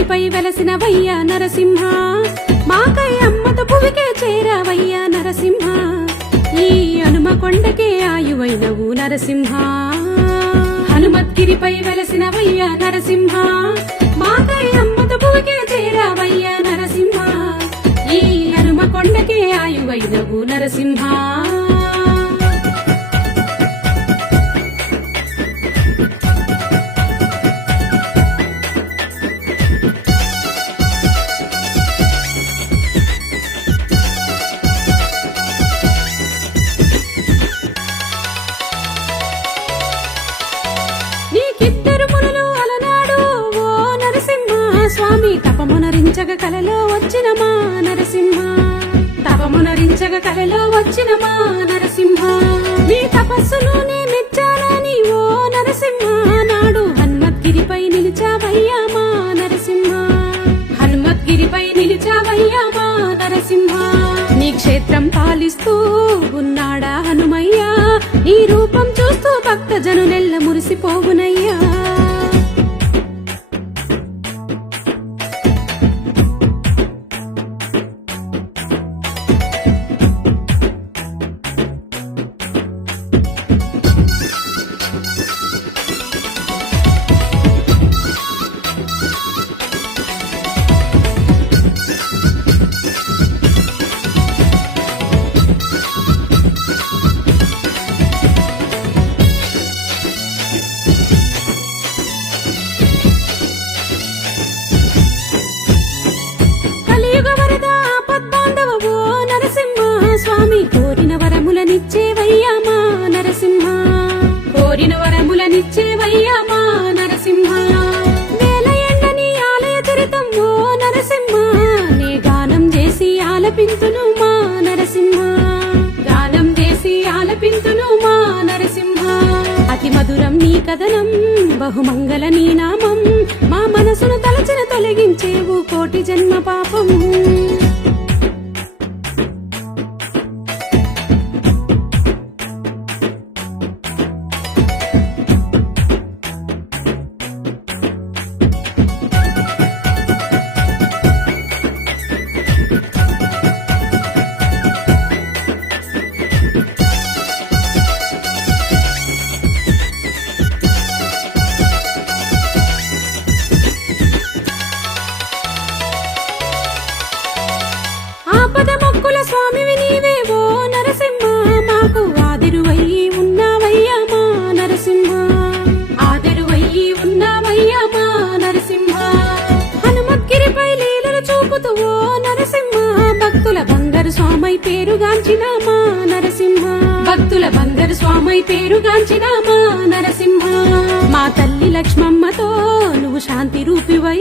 హనుమద్గిరిపై వెలసినవయ్యా నరసింహ, మాకై అమ్మత భువికే చేరావయ్యా నరసింహ, ఈ హనుమకొండకే ఆయువైనవు నరసింహ. హనుమద్గిరిపై వెలసినవయ్యా నరసింహ, మాకై అమ్మత భువికే చేరావయ్యా నరసింహ, ఈ హనుమకొండకే ఆయువైనవు నరసింహ. నీకిద్దరు మునులు అలనాడు ఓ నరసింహ, స్వామి తపమునరించగ కలలో వచ్చిన మా నరసింహ, తపమునరించగ కలలో వచ్చిన మా నరసింహ, నీ తపస్సును నే మెచ్చానని ఓ నరసింహ, నాడు హనుమద్గిరిపై నిలిచావయ్యా మా నరసింహ, హనుమద్గిరిపై నిలిచావయ్యా మా నరసింహ. నీ క్షేత్రం పాలిస్తూ ఉన్నాడా హనుమయ్య, నీ రూపం చూస్తూ భక్త జనులెల్ల మురిసిపోవునయ్యా. స్వామి కోరిన వరములనిచ్చేవయ్యా మా నరసింహ, కోరిన వరములనిచ్చేవయ్యా మా నరసింహ, వేల ఎండని ఆలయ చరితం ఓ నరసింహ, నే గానం చేసి ఆలపింతును మా నరసింహ, గానం చేసి ఆలపింతును మా నరసింహ. అతి మధురం నీ కథనం, బహుమంగళ నీ నామం, మా మనసును తలచిన తొలగించేవు కోటి జన్మ పాపం. ఆపద మొక్కుల స్వామివి నీవే ఓ నరసింహ, మాకు ఆదరువయ్యి ఉన్నావయ్యా మా నరసింహ, ఆదరువయ్యి ఉన్నావయ్యా మా నరసింహ. హనుమద్గిరిపై లీలలు చూపుతూ ఓ నరసింహ, భక్తుల బంగారు స్వామై పేరుగాంచిన మా నరసింహ, భక్తుల బంగారు స్వామై పేరుగాంచిన మా నరసింహ. మా తల్లి లక్ష్మమ్మతో నువ్వు శాంతి రూపివై